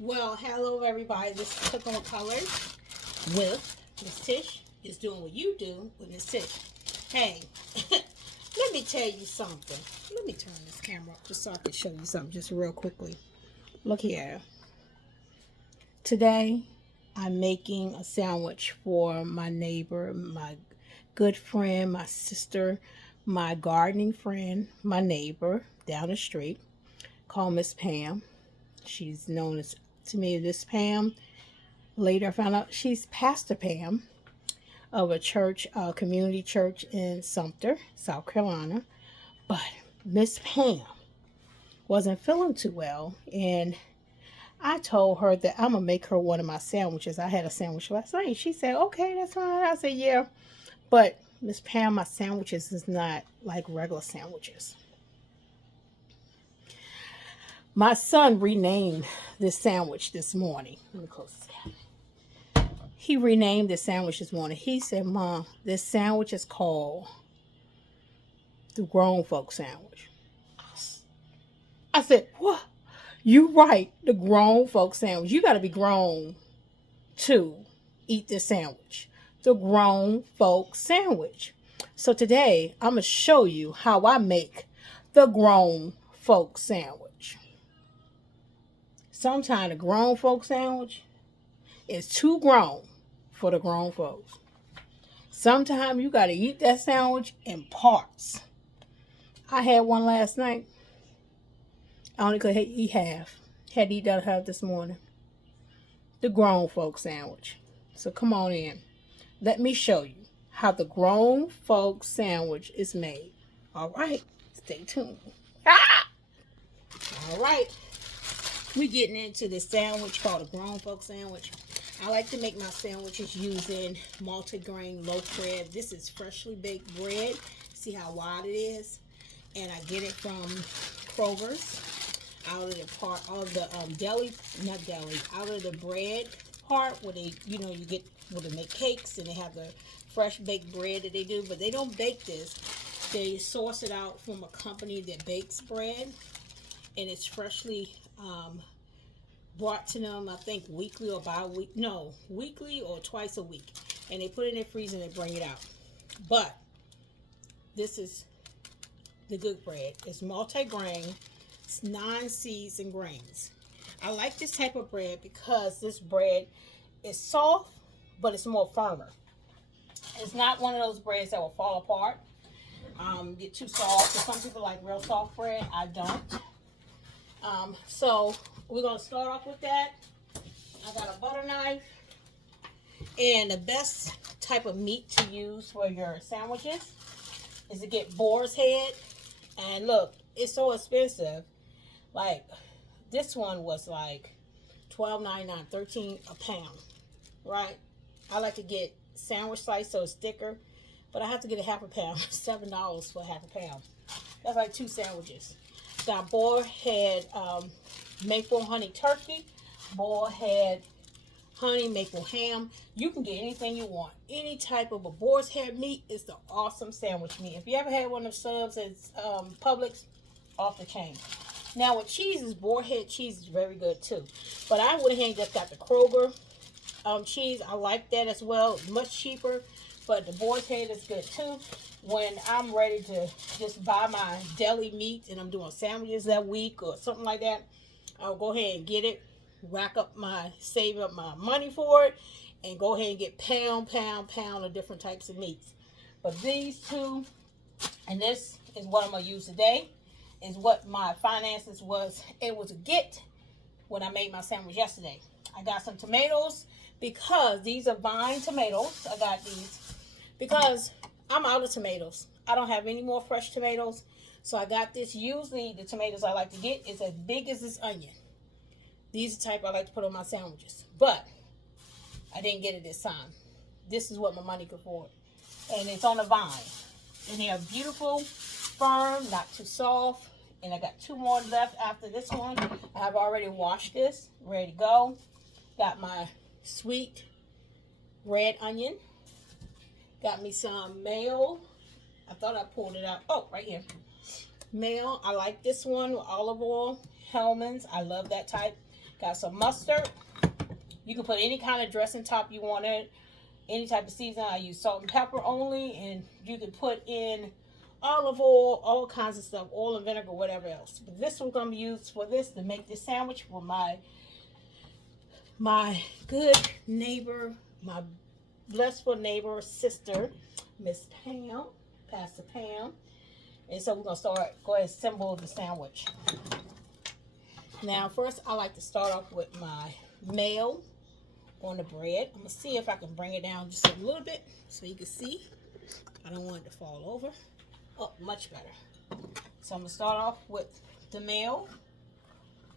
Well, hello everybody. This is Cooking with Colors with Miss Tish. Just doing what you do with Miss Tish. Hey, let me tell you something. Let me turn this camera up just so I can show you something just real quickly. Look here. Today, I'm making a sandwich for my neighbor, my good friend, my sister, my gardening friend, my neighbor down the street called Miss Pam. She's known as to me this Pam. Later, I found out she's Pastor Pam of a church, a community church in Sumter, South Carolina. But Miss Pam wasn't feeling too well, and I told her that I'm gonna make her one of my sandwiches. I had a sandwich last night. She said, "Okay, that's fine." I said, "Yeah," but Miss Pam, my sandwiches is not like regular sandwiches. My son renamed this sandwich this morning. Let me close this cabinet. He renamed the sandwich this morning. He said, "Mom, this sandwich is called the grown folk sandwich." I said, "What? You right, the grown folk sandwich. You got to be grown to eat this sandwich. The grown folk sandwich." So today, I'm going to show you how I make the grown folk sandwich. Sometimes the grown folk sandwich is too grown for the grown folks. Sometimes you got to eat that sandwich in parts. I had one last night. I only could eat half. Had to eat that half this morning. The grown folk sandwich. So come on in. Let me show you how the grown folk sandwich is made. All right. Stay tuned. Ah! All right. We're getting into this sandwich called a grown folk sandwich. I like to make my sandwiches using multigrain loaf bread. This is freshly baked bread. See how wide it is? And I get it from Kroger's. Out of the part, out of the deli, not deli, out of the bread part where they, you get where they make cakes and they have the fresh baked bread that they do, but they don't bake this. They source it out from a company that bakes bread, and it's freshly brought to them, I think weekly or bi-week, no, weekly or twice a week, and they put it in their freezer and they bring it out. But this is the good bread. It's multi-grain. It's 9 seeds and grains. I like this type of bread because this bread is soft, but it's more firmer. It's not one of those breads that will fall apart, get too soft. Some people like real soft bread. I don't. So we're going to start off with that. I got a butter knife. And the best type of meat to use for your sandwiches is to get boar's head. And look, it's so expensive. Like, this one was like $12.99, 13 a pound, right? I like to get sandwich slice so it's thicker, but I have to get a half a pound, $7 for half a pound. That's like 2 sandwiches. Got boar head maple honey turkey, boar head honey maple ham. You can get anything you want. Any type of a boar's head meat is the awesome sandwich meat. If you ever had one of the subs at Publix, off the chain. Now with cheeses, boar head cheese is very good too. But I went ahead and just got the Kroger cheese. I like that as well. It's much cheaper, but the boar's head is good too. When I'm ready to just buy my deli meat and I'm doing sandwiches that week or something like that, I'll go ahead and get it, save up my money for it, and go ahead and get pound of different types of meats. But these two, and this is what I'm going to use today, is what my finances was able to get when I made my sandwich yesterday. I got some tomatoes because these are vine tomatoes. I got these because I'm out of tomatoes. I don't have any more fresh tomatoes. So I got this. Usually the tomatoes I like to get is as big as this onion. These are the type I like to put on my sandwiches. But I didn't get it this time. This is what my money could afford. And it's on a vine. And they are beautiful, firm, not too soft. And I got 2 more left after this one. I have already washed this, ready to go. Got my sweet red onion. Got me some mayo. I thought I pulled it out. Oh, right here. Mayo. I like this one with olive oil. Hellman's. I love that type. Got some mustard. You can put any kind of dressing top you want in, any type of seasoning. I use salt and pepper only, and you can put in olive oil, all kinds of stuff, oil and vinegar, whatever else. But this one's gonna be used for this to make this sandwich for my good neighbor, my blessful neighbor sister, Miss Pam, Pastor Pam. And so we're gonna go ahead and assemble the sandwich. Now first I like to start off with my mayo on the bread. I'm gonna see if I can bring it down just a little bit so you can see. I don't want it to fall over. Oh, much better. So I'm gonna start off with the mayo.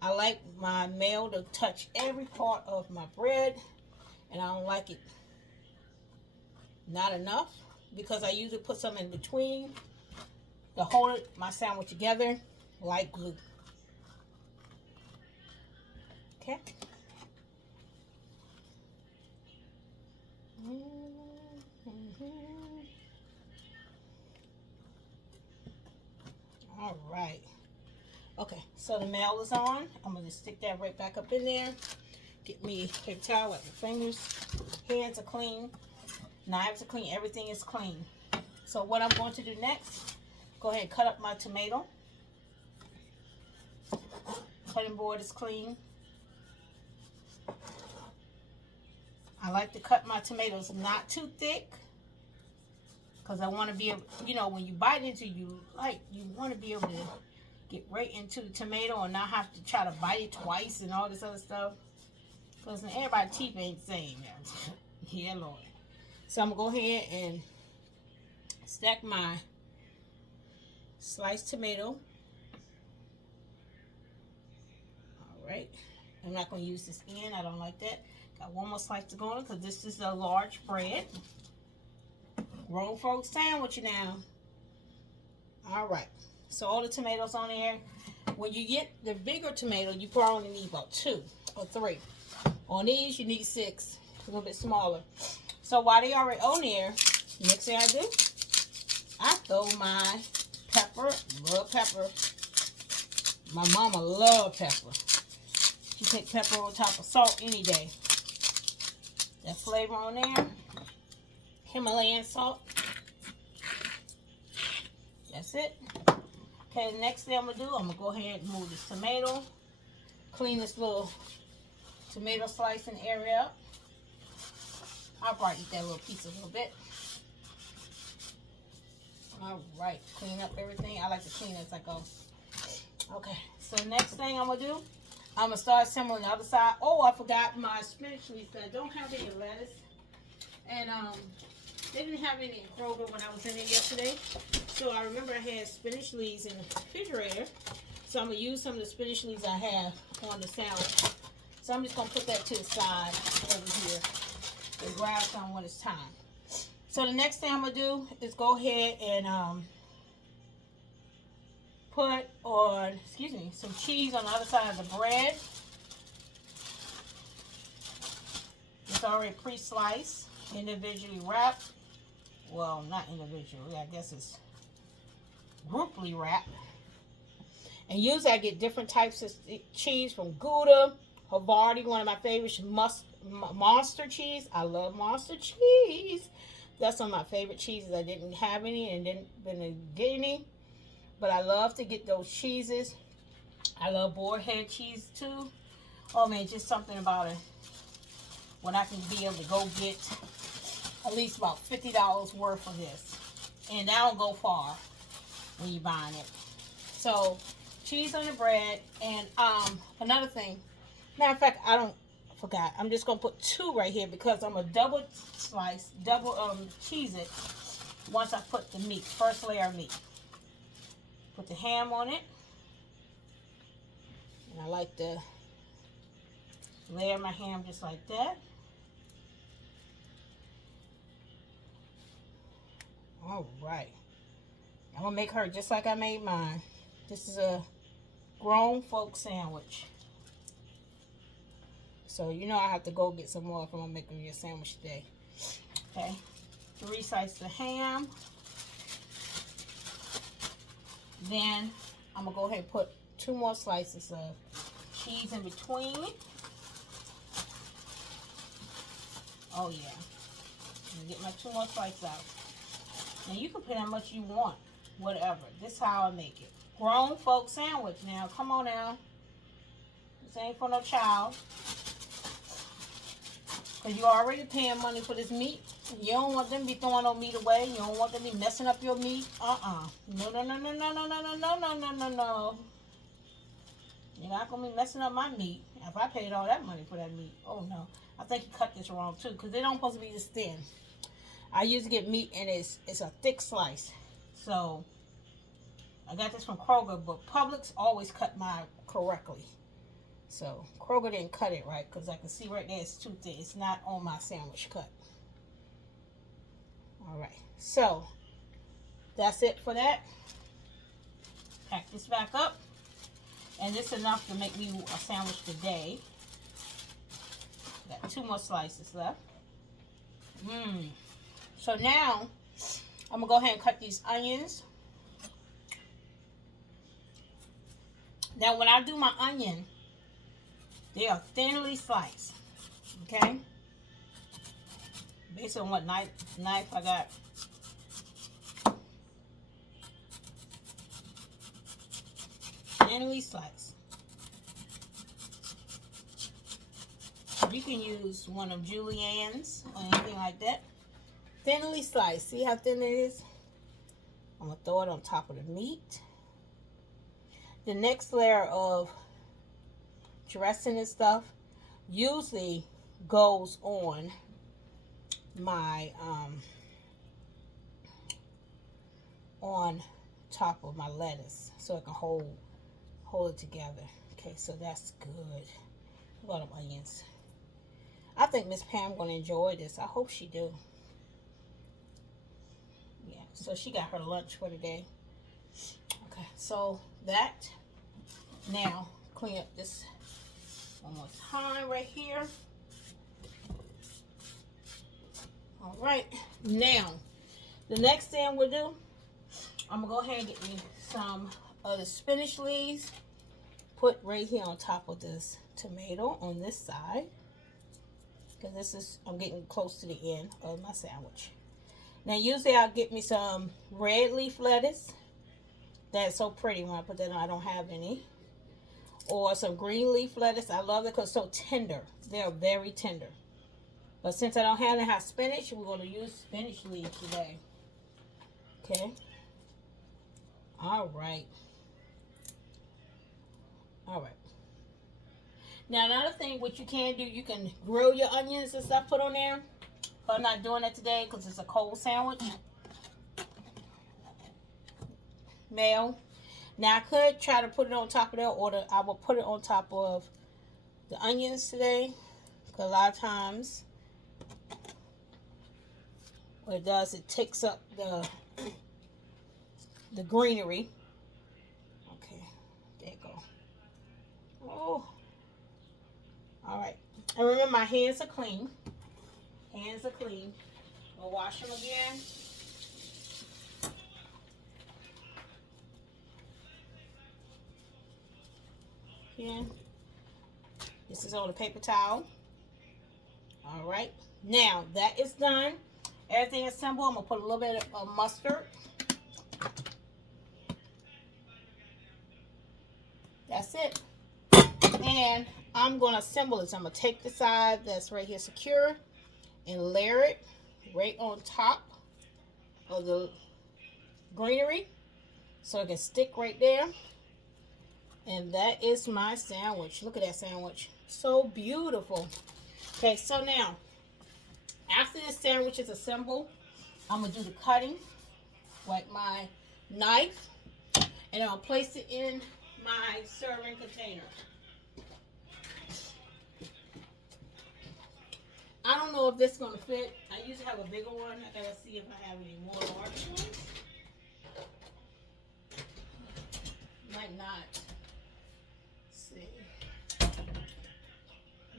I like my mayo to touch every part of my bread, and I don't like it not enough because I usually put some in between to hold my sandwich together like glue. Okay. All right. Okay, so the mayo is on. I'm going to stick that right back up in there. Get me a paper towel, wipe my fingers. Hands are clean. Knives are clean. Everything is clean. So what I'm going to do next, go ahead and cut up my tomato. Cutting board is clean. I like to cut my tomatoes not too thick because I want to be able, you know, when you bite into you want to be able to get right into the tomato and not have to try to bite it twice and all this other stuff. Because everybody's teeth ain't the same. Yeah, Lord. So I'm going to go ahead and stack my sliced tomato. All right. I'm not going to use this end. I don't like that. Got one more slice to go on because this is a large bread. Grown folks sandwich now. All right. So all the tomatoes on there. When you get the bigger tomato, you probably need about 2 or 3. On these, you need 6. A little bit smaller. So while they already on there, next thing I do, I throw my pepper. Love pepper. My mama love pepper. She take pepper on top of salt any day. That flavor on there. Himalayan salt. That's it. Okay, the next thing I'm going to do, I'm going to go ahead and move this tomato. Clean this little tomato slicing area up. I'll probably eat that little piece a little bit. All right, clean up everything. I like to clean as I go. Okay, so next thing I'm going to do, I'm going to start assembling the other side. Oh, I forgot my spinach leaves. I don't have any lettuce. And they didn't have any in Kroger when I was in there yesterday. So I remember I had spinach leaves in the refrigerator. So I'm going to use some of the spinach leaves I have on the sandwich. So I'm just going to put that to the side over here and grab some when it's time. So the next thing I'm going to do is go ahead and put on, some cheese on the other side of the bread. It's already pre-sliced, individually wrapped. Well, not individually, I guess it's grouply wrapped. And usually I get different types of cheese from Gouda, Harvarti, one of my favorites, Muenster cheese. I love Muenster cheese. That's one of my favorite cheeses. I didn't have any and didn't get any. But I love to get those cheeses. I love boarhead cheese too. Oh man, just something about it. When I can be able to go get at least about $50 worth of this. And that don't go far when you're buying it. So, cheese on the bread. And another thing. Matter of fact, I forgot. I'm just going to put 2 right here because I'm going to double cheese it once I put the meat, first layer of meat. Put the ham on it. And I like to layer my ham just like that. All right. I'm going to make her just like I made mine. This is a grown folk sandwich. So, you know I have to go get some more if I'm going to make me a sandwich today. Okay. 3 slices of ham. Then, I'm going to go ahead and put 2 more slices of cheese in between. Oh yeah. I'm gonna get my 2 more slices out. Now you can put how much you want, whatever. This is how I make it. Grown folk sandwich. Now, come on now. This ain't for no child. Because you're already paying money for this meat. You don't want them to be throwing no meat away. You don't want them to be messing up your meat. No, no, no, no, no, no, no, no, no, no, no, no, no. You're not going to be messing up my meat if I paid all that money for that meat. Oh, no. I think you cut this wrong, too, because they don't supposed to be this thin. I used to get meat, and it's a thick slice. So, I got this from Kroger, but Publix always cut mine correctly. So, Kroger didn't cut it right, because I can see right there it's too thin. It's not on my sandwich cut. Alright, so, that's it for that. Pack this back up. And this is enough to make me a sandwich today. Got 2 more slices left. So now, I'm going to go ahead and cut these onions. Now, when I do my onion, they are thinly sliced. Okay? Based on what knife I got. Thinly sliced. You can use one of Julienne's or anything like that. Thinly sliced. See how thin it is? I'm going to throw it on top of the meat. The next layer of dressing and stuff usually goes on my on top of my lettuce so it can hold it together. Okay, so that's good. A lot of onions. I think Miss Pam gonna enjoy this. I hope she do. Yeah, so she got her lunch for today. Okay, so that. Now clean up this one more time right here. All right, now the next thing we'll do, I'm gonna go ahead and get me some of the spinach leaves. Put right here on top of this tomato on this side, because this is, I'm getting close to the end of my sandwich. Now usually I'll get me some red leaf lettuce. That's so pretty when I put that on. I don't have any. Or some green leaf lettuce. I love it because it's so tender. They're very tender. But since I don't have spinach, we're going to use spinach leaves today. Okay. All right. All right. Now another thing, what you can do, you can grill your onions and stuff, put on there. But I'm not doing that today because it's a cold sandwich. Mayo. Now I could try to put it on top of there, or I will put it on top of the onions today. Because a lot of times, what it does, it takes up the greenery. Okay, there you go. Oh, all right. And remember, my hands are clean. Hands are clean. I'll wash them again. Again. This is on the paper towel. All right. Now that is done. Everything is assembled. I'm gonna put a little bit of mustard. That's it. And I'm gonna assemble this. I'm gonna take the side that's right here secure and layer it right on top of the greenery so it can stick right there. And that is my sandwich. Look at that sandwich. So beautiful. Okay, so now, after this sandwich is assembled, I'm going to do the cutting. Like my knife. And I'll place it in my serving container. I don't know if this is going to fit. I usually have a bigger one. I got to see if I have any more large ones. Might not. See.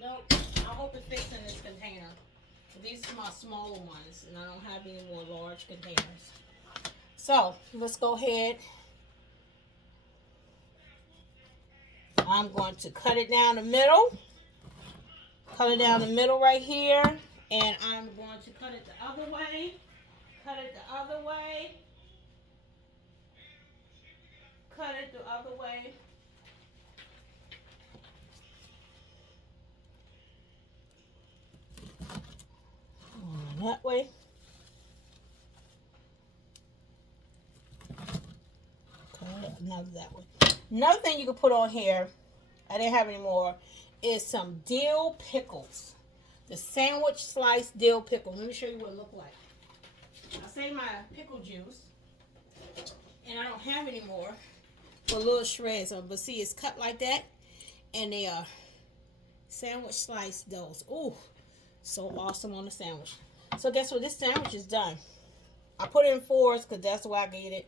Nope. I hope it fits in this container. These are my smaller ones, and I don't have any more large containers. So let's go ahead. I'm going to cut it down the middle. Cut it down the middle right here. And I'm going to cut it the other way. Cut it the other way. Cut it the other way. That way. Another that way. Another thing you can put on here, I didn't have any more, is some dill pickles. The sandwich slice dill pickle. Let me show you what it looks like. I saved my pickle juice, and I don't have any more for little shreds. But see, it's cut like that, and they are sandwich slice those. Ooh, so awesome on the sandwich. So guess what? This sandwich is done. I put it in fours because that's the way I can eat it.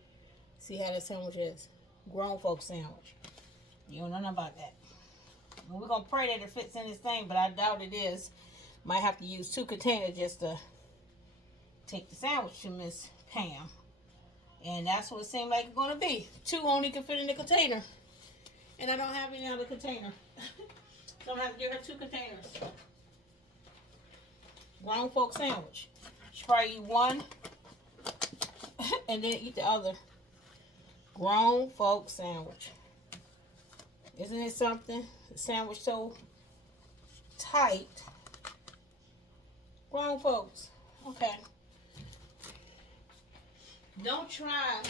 See how that sandwich is. Grown folks sandwich. You don't know nothing about that. Well, we're going to pray that it fits in this thing, but I doubt it is. Might have to use 2 containers just to take the sandwich to Miss Pam. And that's what it seemed like it's going to be. 2 only can fit in the container. And I don't have any other container. So I'm going to have to give her 2 containers. Grown folks sandwich. She probably eat one and then eat the other. Grown folks sandwich. Isn't it something? The sandwich so tight. Grown folks. Okay. Don't try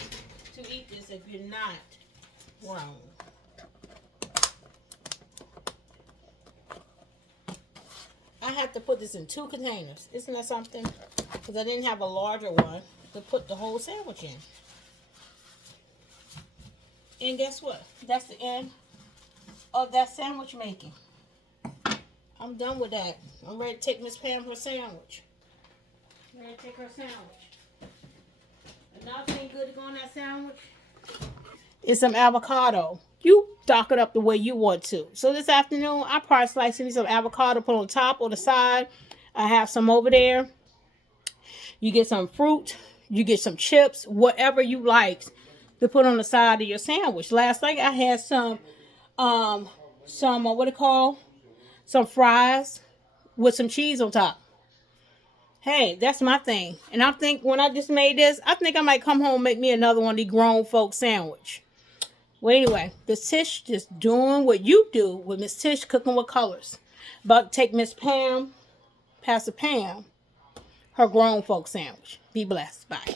to eat this if you're not grown. I have to put this in 2 containers. Isn't that something? Because I didn't have a larger one to put the whole sandwich in. And guess what? That's the end of that sandwich making. I'm done with that. I'm ready to take Miss Pam her sandwich. I'm ready to take her sandwich. Another thing good to go on that sandwich is some avocado. You dock it up the way you want to. So this afternoon, I probably sliced me some avocado, put on top or the side. I have some over there. You get some fruit. You get some chips. Whatever you like to put on the side of your sandwich. Last night I had some what it called? Some fries with some cheese on top. Hey, that's my thing. And I think when I just made this, I think I might come home and make me another one of these grown folk sandwich. Well, anyway, Miss Tish just doing what you do with Miss Tish cooking with colors. But take Miss Pam, Pastor Pam, her grown folk sandwich. Be blessed. Bye.